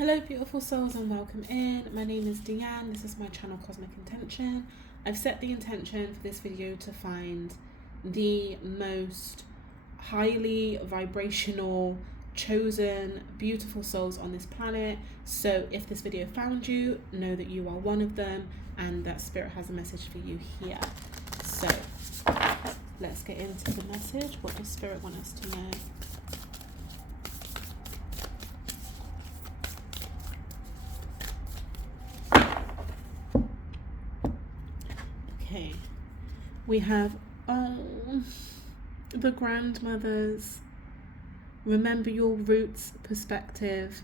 Hello beautiful souls and welcome in. My name is Deanne. This is my channel Cosmic Intention. I've set the intention for this video to find the most highly vibrational, chosen, beautiful souls on this planet. So if this video found you, know that you are one of them and that Spirit has a message for you here. So let's get into the message. What does Spirit want us to know? Okay, we have, the grandmothers. Remember your roots, perspective,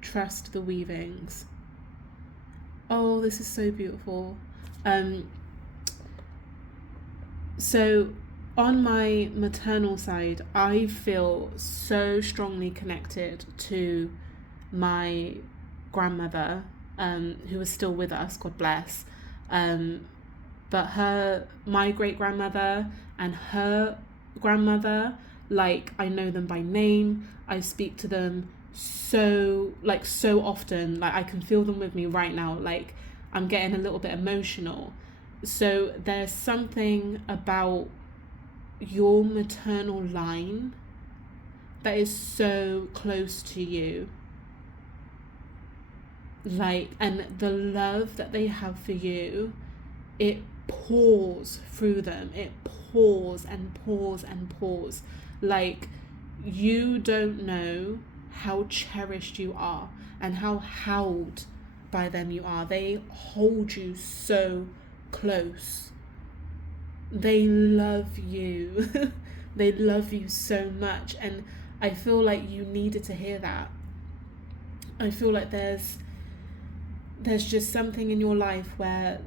trust the weavings. Oh, this is so beautiful. So on my maternal side, I feel so strongly connected to my grandmother, who is still with us, God bless. But my great grandmother and her grandmother, like, I know them by name. I speak to them so often. Like, I can feel them with me right now. Like, I'm getting a little bit emotional. So there's something about your maternal line that is so close to you. Like, and the love that they have for you, it pours through them. It pours and pours and pours. Like, you don't know how cherished you are and how held by them you are. They hold you so close. They love you. They love you so much. And I feel like you needed to hear that. I feel like there's just something in your life where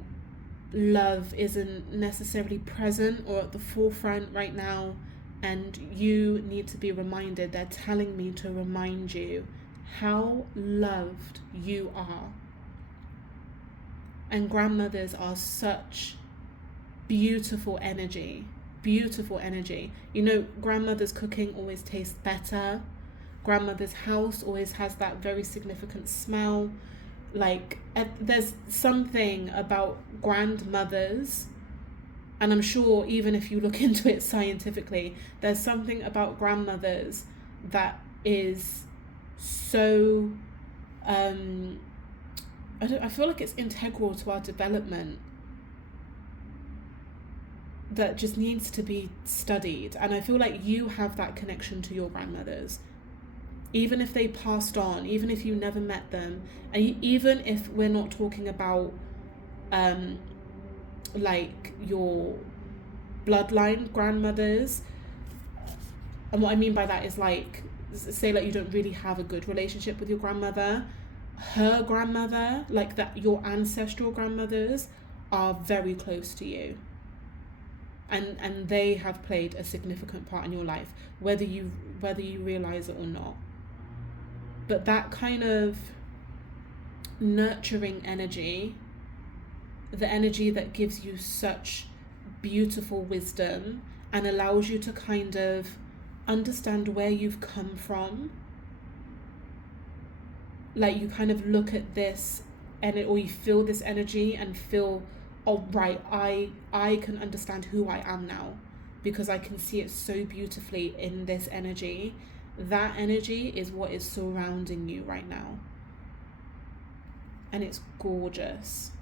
love isn't necessarily present or at the forefront right now, and you need to be reminded. They're telling me to remind you how loved you are. And grandmothers are such beautiful energy. You know, grandmother's cooking always tastes better. Grandmother's house always has that very significant smell. Like, there's something about grandmothers, and I'm sure even if you look into it scientifically, there's something about grandmothers that is so, I feel like it's integral to our development, that just needs to be studied. And I feel like you have that connection to your grandmothers. Even if they passed on, even if you never met them, and even if we're not talking about like your bloodline grandmothers. And what I mean by that is, like, say like you don't really have a good relationship with your grandmother, her grandmother, like that, your ancestral grandmothers are very close to you. And they have played a significant part in your life, whether you realize it or not. But that kind of nurturing energy, the energy that gives you such beautiful wisdom and allows you to kind of understand where you've come from. Like, you kind of look at this or you feel this energy and feel, oh right, I can understand who I am now, because I can see it so beautifully in this energy. That energy is what is surrounding you right now. And it's gorgeous.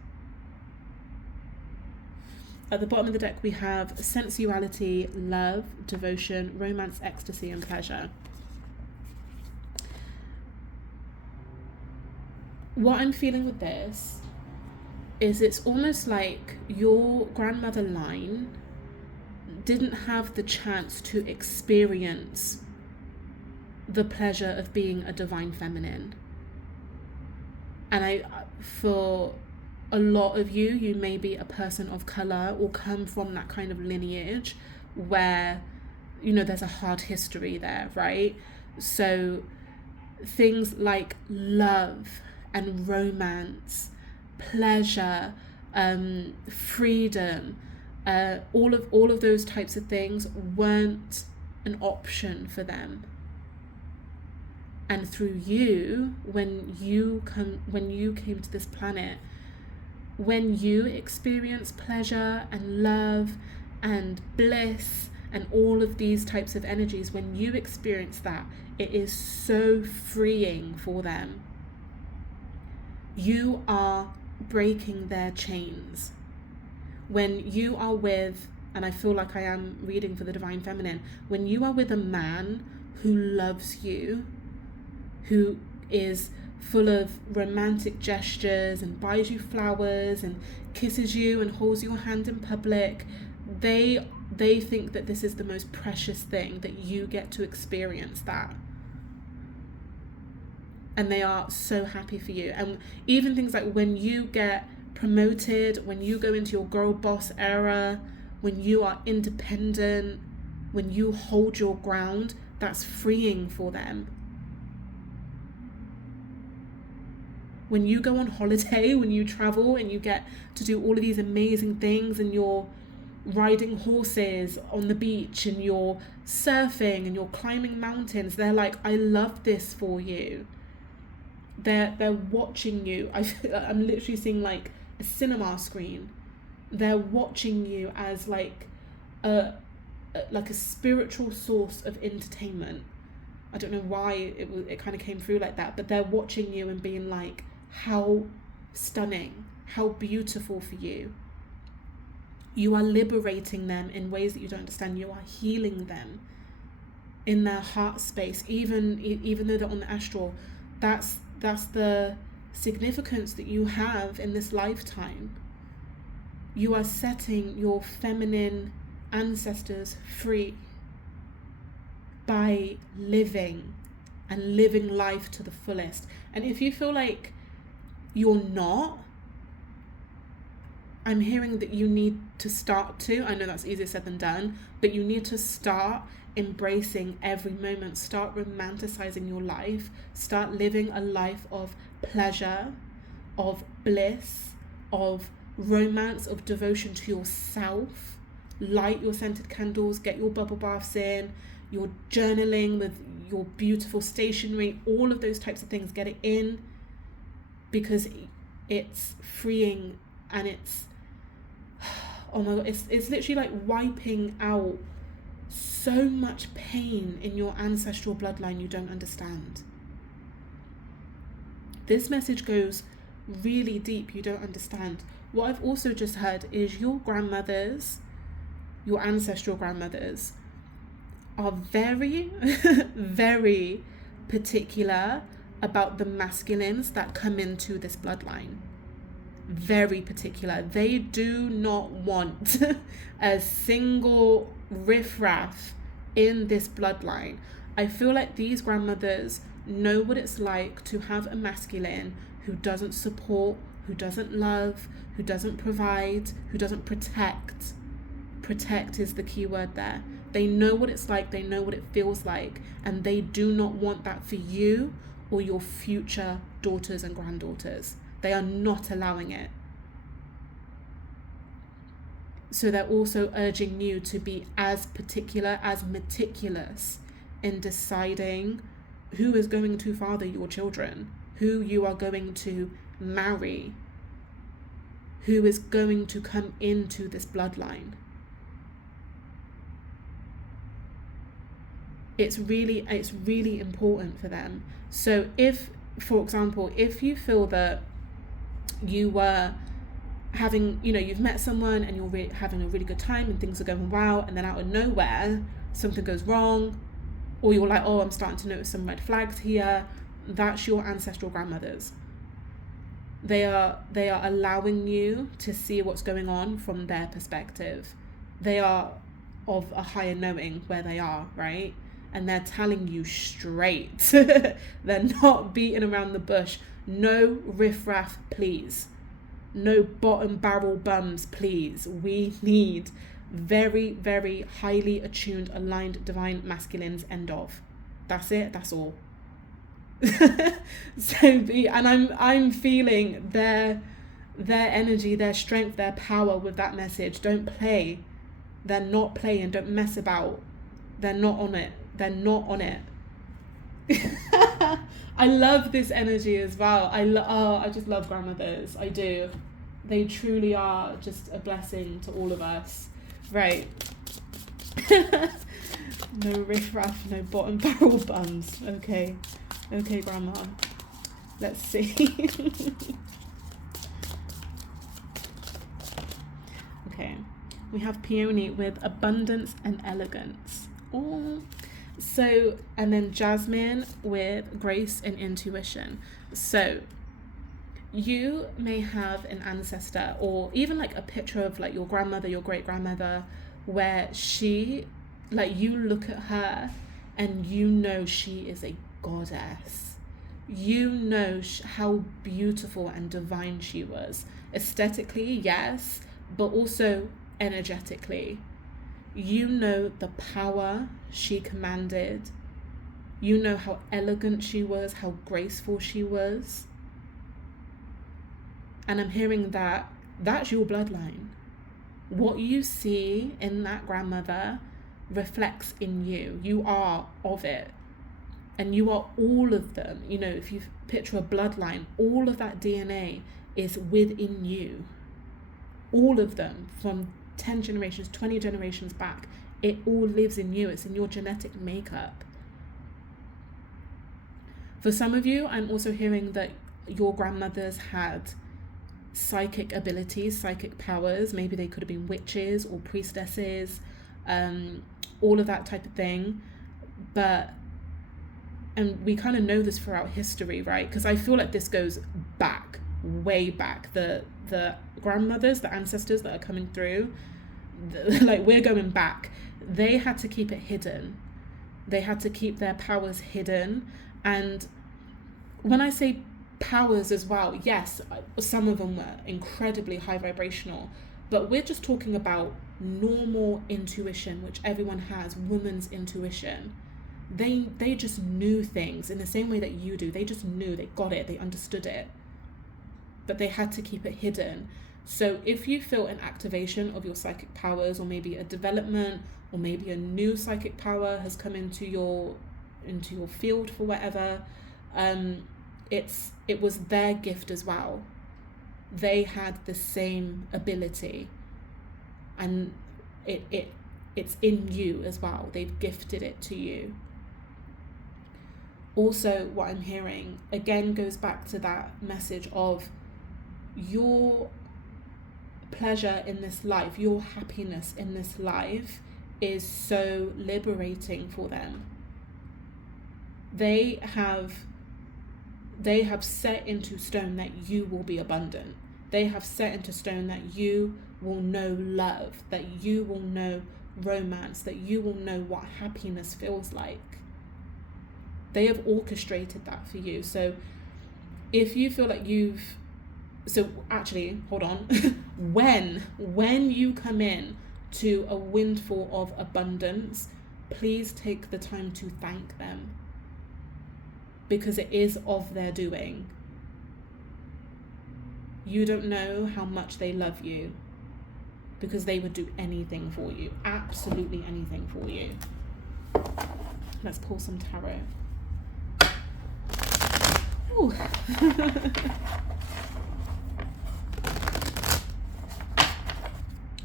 At the bottom of the deck, we have sensuality, love, devotion, romance, ecstasy, and pleasure. What I'm feeling with this is it's almost like your grandmother line didn't have the chance to experience the pleasure of being a divine feminine. And for a lot of you may be a person of color or come from that kind of lineage where, you know, there's a hard history there, right? So things like love and romance, pleasure, freedom, all of those types of things weren't an option for them. And through you, when you came to this planet, when you experience pleasure and love and bliss and all of these types of energies, when you experience that, it is so freeing for them. You are breaking their chains. When you are with, and I feel like I am reading for the Divine Feminine, when you are with a man who loves you, who is full of romantic gestures and buys you flowers and kisses you and holds your hand in public, they think that this is the most precious thing, that you get to experience that. And they are so happy for you. And even things like when you get promoted, when you go into your girl boss era, when you are independent, when you hold your ground, that's freeing for them. When you go on holiday, when you travel and you get to do all of these amazing things, and you're riding horses on the beach and you're surfing and you're climbing mountains, they're like, I love this for you. They're watching you. I'm literally seeing like a cinema screen. They're watching you as like a spiritual source of entertainment. I don't know why it kind of came through like that, but they're watching you and being like, how stunning, how beautiful for you. You are liberating them in ways that you don't understand. You are healing them in their heart space, even though they're on the astral. That's the significance that you have in this lifetime. You are setting your feminine ancestors free by living life to the fullest. And if you feel like you're not, I'm hearing that you need to start to, I know that's easier said than done, but you need to start embracing every moment. Start romanticizing your life. Start living a life of pleasure, of bliss, of romance, of devotion to yourself. Light your scented candles, get your bubble baths in, your journaling with your beautiful stationery, all of those types of things. Get it in, because it's freeing, and it's, oh my God, it's literally like wiping out so much pain in your ancestral bloodline you don't understand. This message goes really deep, you don't understand. What I've also just heard is your grandmothers, your ancestral grandmothers, are very, very particular about the masculines that come into this bloodline. Very particular. They do not want a single riffraff in this bloodline. I feel like these grandmothers know what it's like to have a masculine who doesn't support, who doesn't love, who doesn't provide, who doesn't protect. Protect is the key word there. They know what it's like, they know what it feels like, and they do not want that for you or your future daughters and granddaughters. They are not allowing it. So they're also urging you to be as particular, as meticulous in deciding who is going to father your children, who you are going to marry, who is going to come into this bloodline. It's really important for them. So if, for example, if you feel that you were having, you've met someone and you're having a really good time and things are going well, and then out of nowhere something goes wrong, or you're like, oh, I'm starting to notice some red flags here, that's your ancestral grandmothers. They are allowing you to see what's going on from their perspective. They are of a higher knowing where they are, right? And they're telling you straight. They're not beating around the bush. No riffraff, please. No bottom barrel bums, please. We need very, very highly attuned, aligned divine masculines, end of. That's it, that's all. I'm feeling their energy, their strength, their power with that message. Don't play. They're not playing. Don't mess about. They're not on it. They're not on it. I love this energy as well. I just love grandmothers. I do. They truly are just a blessing to all of us. Right. No riffraff, no bottom barrel buns. Okay. Okay, Grandma. Let's see. Okay. We have Peony with abundance and elegance. Oh. So, and then Jasmine with grace and intuition. So, you may have an ancestor or even like a picture of like your grandmother, your great grandmother, where she, like, you look at her and you know she is a goddess. You know how beautiful and divine she was. Aesthetically, yes, but also energetically. You know the power she commanded. You know how elegant she was, how graceful she was. And I'm hearing that that's your bloodline. What you see in that grandmother reflects in you. You are of it. And you are all of them. You know, if you picture a bloodline, all of that DNA is within you. All of them, from 10 generations, 20 generations back, it all lives in you. It's in your genetic makeup. For some of you, I'm also hearing that your grandmothers had psychic abilities, psychic powers. Maybe they could have been witches or priestesses, all of that type of thing. And we kind of know this throughout history, right? Because I feel like this goes back, way back. The grandmothers, the ancestors that are coming through, like, we're going back. They had to keep it hidden. They had to keep their powers hidden. And when I say powers as well, yes, some of them were incredibly high vibrational, but we're just talking about normal intuition, which everyone has, woman's intuition. They just knew things in the same way that you do. They just knew, they got it, they understood it, but they had to keep it hidden. So if you feel an activation of your psychic powers, or maybe a development, or maybe a new psychic power has come into your field for whatever, it was their gift as well. They had the same ability, and it's in you as well. They've gifted it to you. Also, what I'm hearing again goes back to that message of your pleasure in this life, your happiness in this life is so liberating for them. They have set into stone that you will be abundant. They have set into stone that you will know love, that you will know romance, that you will know what happiness feels like. They have orchestrated that for you. So if you feel like hold on. when you come in to a windfall of abundance, please take the time to thank them, because it is of their doing. You don't know how much they love you, because they would do anything for you, absolutely anything for you. Let's pull some tarot. Ooh.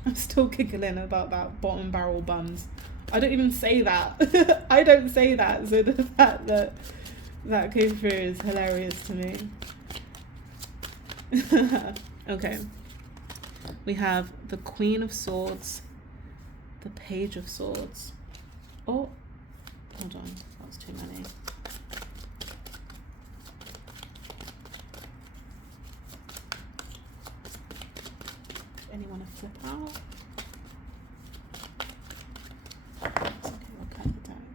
I'm still giggling about that bottom barrel buns. I don't even say that. I don't say that. So the fact that came through is hilarious to me. Okay. We have the Queen of Swords, the Page of Swords. Oh, hold on. That was too many. Anyone to flip out? Okay, we'll cut the deck.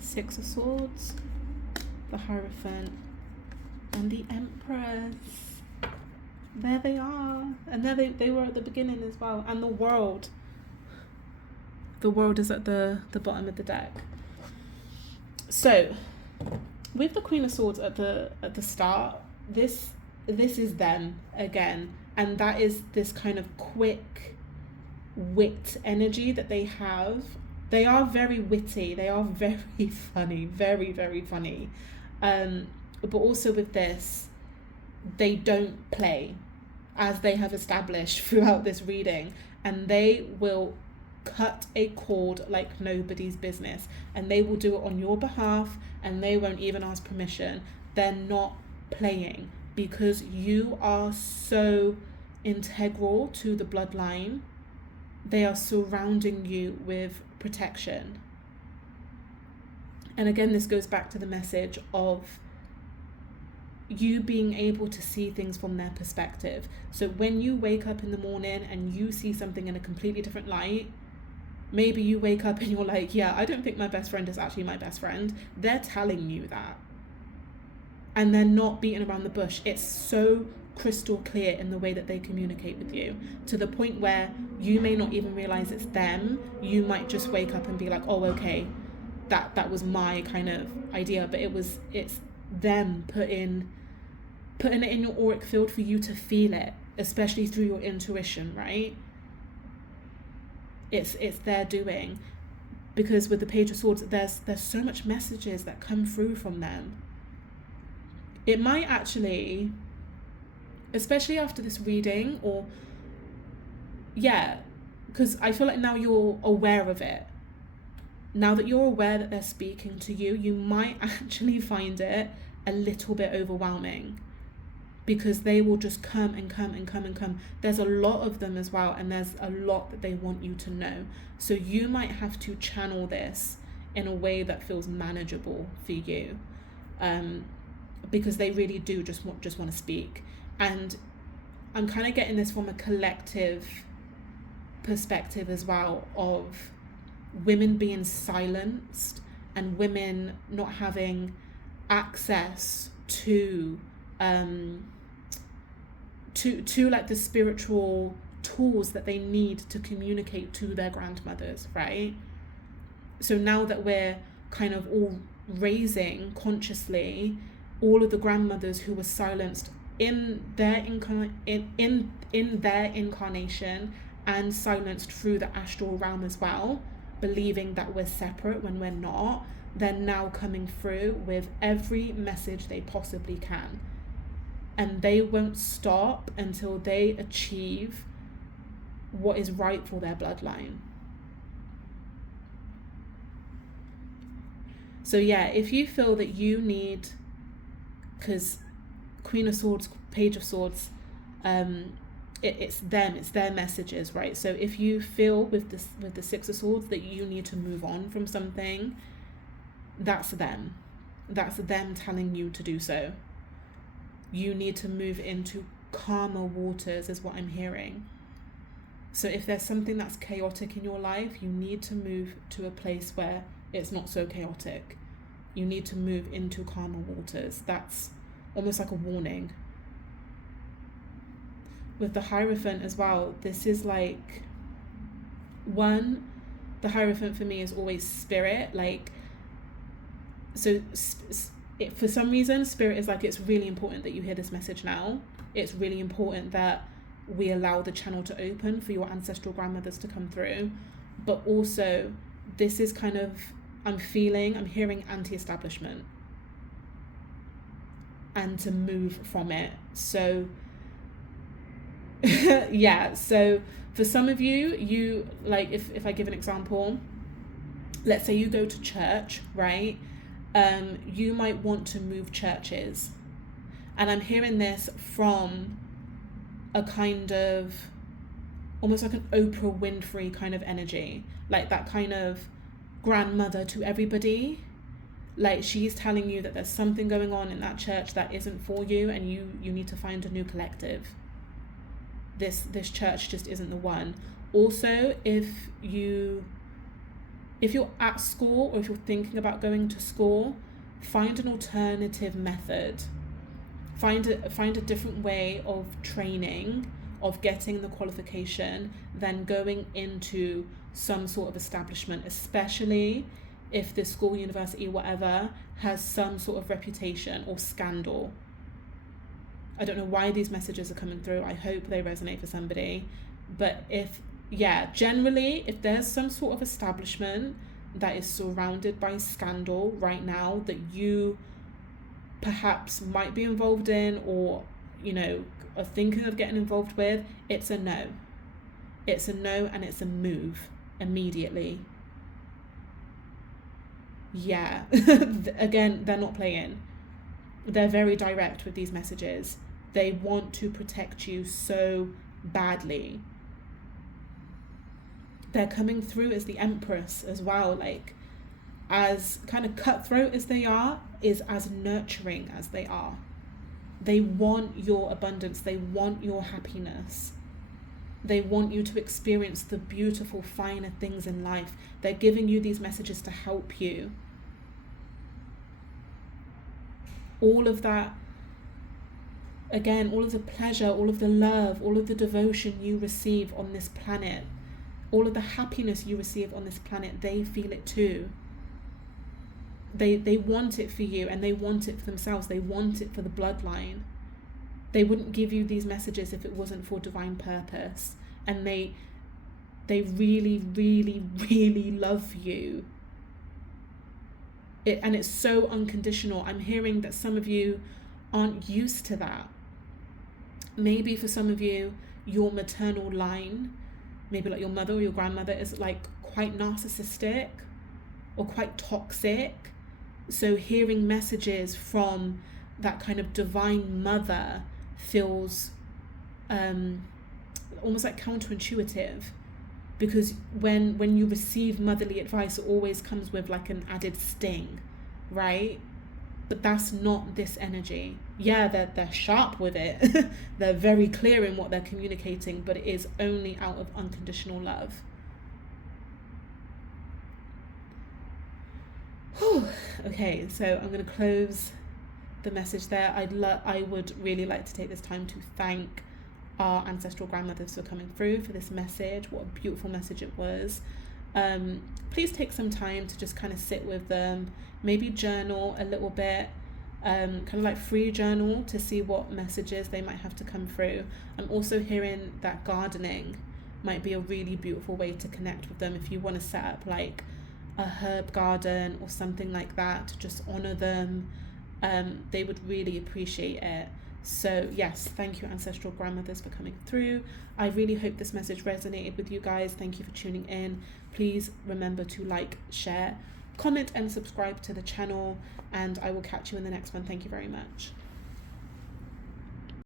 Six of Swords, the Hierophant, and the Empress. There they are. And there they were at the beginning as well. And the World. The World is at the bottom of the deck. So, with the Queen of Swords at the start, this is them again, and that is this kind of quick wit energy that they have, They are very witty. They are very funny, very, very funny. But also with this, they don't play, as they have established throughout this reading, and they will cut a cord like nobody's business, and they will do it on your behalf, and they won't even ask permission. They're not playing, because you are so integral to the bloodline. They are surrounding you with protection. And again, this goes back to the message of you being able to see things from their perspective. So when you wake up in the morning and you see something in a completely different light, maybe you wake up and you're like, yeah, I don't think my best friend is actually my best friend. They're telling you that. And they're not beating around the bush. It's so crystal clear in the way that they communicate with you, to the point where you may not even realize it's them. You might just wake up and be like, oh, okay, that was my kind of idea, but it's them putting it in your auric field for you to feel it, especially through your intuition, right? It's their doing, because with the Page of Swords, there's so much messages that come through from them. It might actually, especially after this reading, or yeah, because I feel like now you're aware of it. Now that you're aware that they're speaking to you, you might actually find it a little bit overwhelming, because they will just come and come and come and come. There's a lot of them as well, and there's a lot that they want you to know. So you might have to channel this in a way that feels manageable for you, because they really do just want to speak. And I'm kind of getting this from a collective perspective as well, of women being silenced and women not having access to like the spiritual tools that they need to communicate to their grandmothers, right? So now that we're kind of all raising consciously all of the grandmothers who were silenced in their incarnation, and silenced through the astral realm as well, believing that we're separate when we're not, they're now coming through with every message they possibly can. And they won't stop until they achieve what is right for their bloodline. So yeah, if you feel that you need, because Queen of Swords, Page of Swords, it's their messages, right? So if you feel with the Six of Swords that you need to move on from something, that's them telling you to do so. You need to move into calmer waters, is what I'm hearing. So if there's something that's chaotic in your life, you need to move to a place where it's not so chaotic. You need to move into calmer waters. That's almost like a warning. With the Hierophant as well, this is like, one, the Hierophant for me is always spirit. Like, so for some reason, spirit is like, it's really important that you hear this message now. It's really important that we allow the channel to open for your ancestral grandmothers to come through. But also, this is kind of, I'm hearing anti-establishment, and to move from it. So yeah, so for some of you like, if I give an example, let's say you go to church, right? You might want to move churches, and I'm hearing this from a kind of almost like an Oprah Winfrey kind of energy, like that kind of grandmother to everybody. Like, she's telling you that there's something going on in that church that isn't for you, and you need to find a new collective. This church just isn't the one. Also, if you're at school, or if you're thinking about going to school, find an alternative method. Find a different way of training, of getting the qualification, than going into some sort of establishment, especially if the school, university, whatever, has some sort of reputation or scandal. I don't know why these messages are coming through. I hope they resonate for somebody. But if yeah, generally, if there's some sort of establishment that is surrounded by scandal right now that you perhaps might be involved in, or, you know, are thinking of getting involved with, it's a no. It's a no, and it's a move immediately. Yeah. Again, they're not playing. They're very direct with these messages. They want to protect you so badly. They're coming through as the Empress as well, like, as kind of cutthroat as they are, is as nurturing as they are. They want your abundance. They want your happiness. They want you to experience the beautiful, finer things in life. They're giving you these messages to help you. All of that, again, all of the pleasure, all of the love, all of the devotion you receive on this planet, all of the happiness you receive on this planet, they feel it too. They want it for you, and they want it for themselves. They want it for the bloodline. They wouldn't give you these messages if it wasn't for divine purpose. And they really, really, really love you. And it's so unconditional. I'm hearing that some of you aren't used to that. Maybe for some of you, your maternal line, maybe like your mother or your grandmother, is like quite narcissistic or quite toxic. So hearing messages from that kind of divine mother feels almost like counterintuitive, because when you receive motherly advice, it always comes with like an added sting, right? But that's not this energy. Yeah, they're sharp with it. They're very clear in what they're communicating, but it is only out of unconditional love. Whew. Okay, so I'm going to close the message there. I would really like to take this time to thank our ancestral grandmothers for coming through for this message. What a beautiful message it was. Please take some time to just kind of sit with them, maybe journal a little bit, kind of like free journal to see what messages they might have to come through. I'm also hearing that gardening might be a really beautiful way to connect with them if you want to set up like a herb garden or something like that to just honor them. They would really appreciate it. So yes, thank you, ancestral grandmothers, for coming through. I really hope this message resonated with you guys. Thank you for tuning in. Please remember to like, share, comment, and subscribe to the channel, and I will catch you in the next one. Thank you very much.